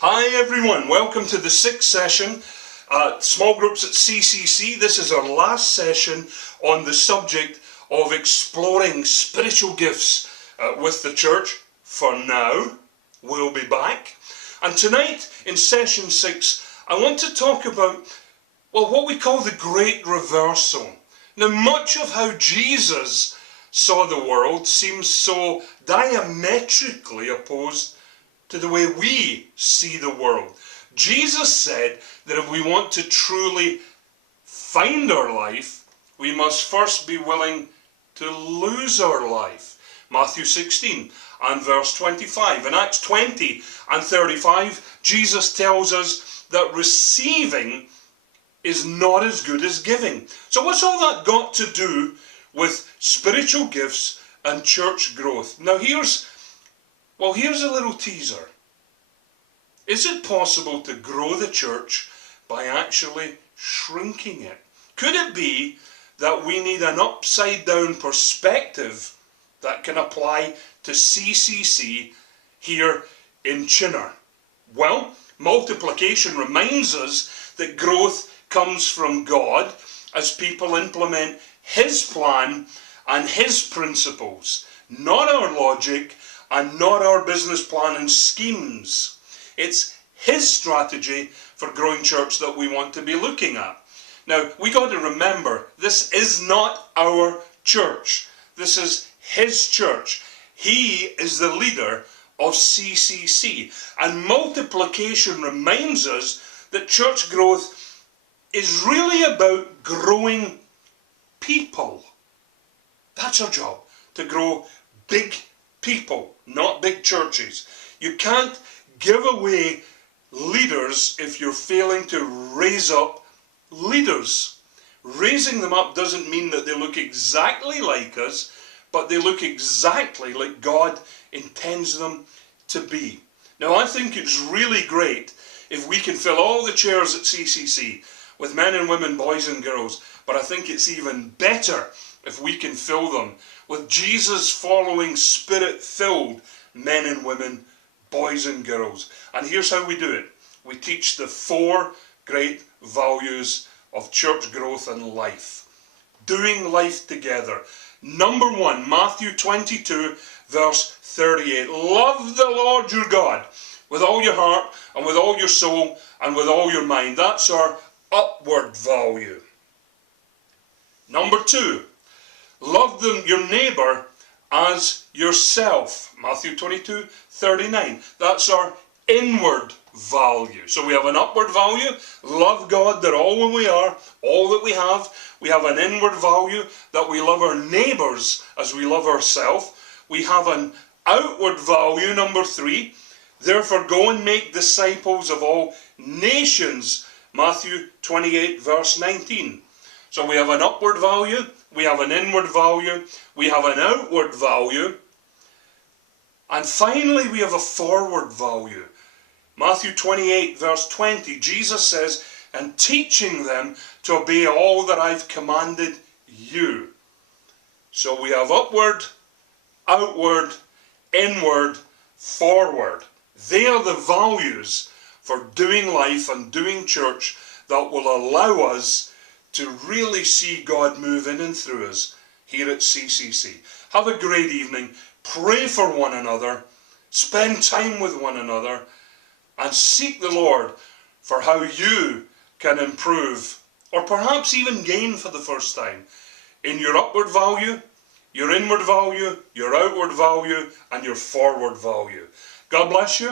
Hi everyone, welcome to the sixth session, small groups at CCC. This is our last session on the subject of exploring spiritual gifts with the church. For now, we'll be back. And tonight in session 6, I want to talk about, well, what we call the Great Reversal. Now, much of how Jesus saw the world seems so diametrically opposed to the way we see the world. Jesus said that if we want to truly find our life, we must first be willing to lose our life. Matthew 16 and verse 25. In Acts 20 and 35, Jesus tells us that receiving is not as good as giving. So what's all that got to do with spiritual gifts and church growth? Now here's a little teaser. Is it possible to grow the church by actually shrinking it? Could it be that we need an upside down perspective that can apply to CCC here in Chinner? Well, multiplication reminds us that growth comes from God as people implement His plan and His principles, not our logic and not our business plan and schemes. It's His strategy for growing church that we want to be looking at. Now, we got to remember, this is not our church. This is His church. He is the leader of CCC. And multiplication reminds us that church growth is really about growing people. That's our job, to grow big people, not big churches. You can't give away leaders if you're failing to raise up leaders. Raising them up doesn't mean that they look exactly like us, but they look exactly like God intends them to be. Now, I think it's really great if we can fill all the chairs at CCC with men and women, boys and girls, but I think it's even better if we can fill them with Jesus-following, Spirit-filled men and women, boys and girls. And here's how we do it. We teach the 4 great values of church growth and life. Doing life together. Number 1, Matthew 22, verse 38. Love the Lord your God with all your heart and with all your soul and with all your mind. That's our upward value. Number 2, love your neighbour as yourself. Matthew 22, 39. That's our inward value. So we have an upward value, love God, that all we are, all that we have. We have an inward value, that we love our neighbours as we love ourselves. We have an outward value, number 3. Therefore go and make disciples of all nations. Matthew 28, verse 19. So we have an upward value, we have an inward value, we have an outward value, and finally we have a forward value. Matthew 28, verse 20, Jesus says, and teaching them to obey all that I've commanded you. So we have upward, outward, inward, forward. They are the values for doing life and doing church that will allow us to really see God move in and through us here at CCC. Have a great evening. Pray for one another. Spend time with one another. And seek the Lord for how you can improve, or perhaps even gain for the first time, in your upward value, your inward value, your outward value, and your forward value. God bless you.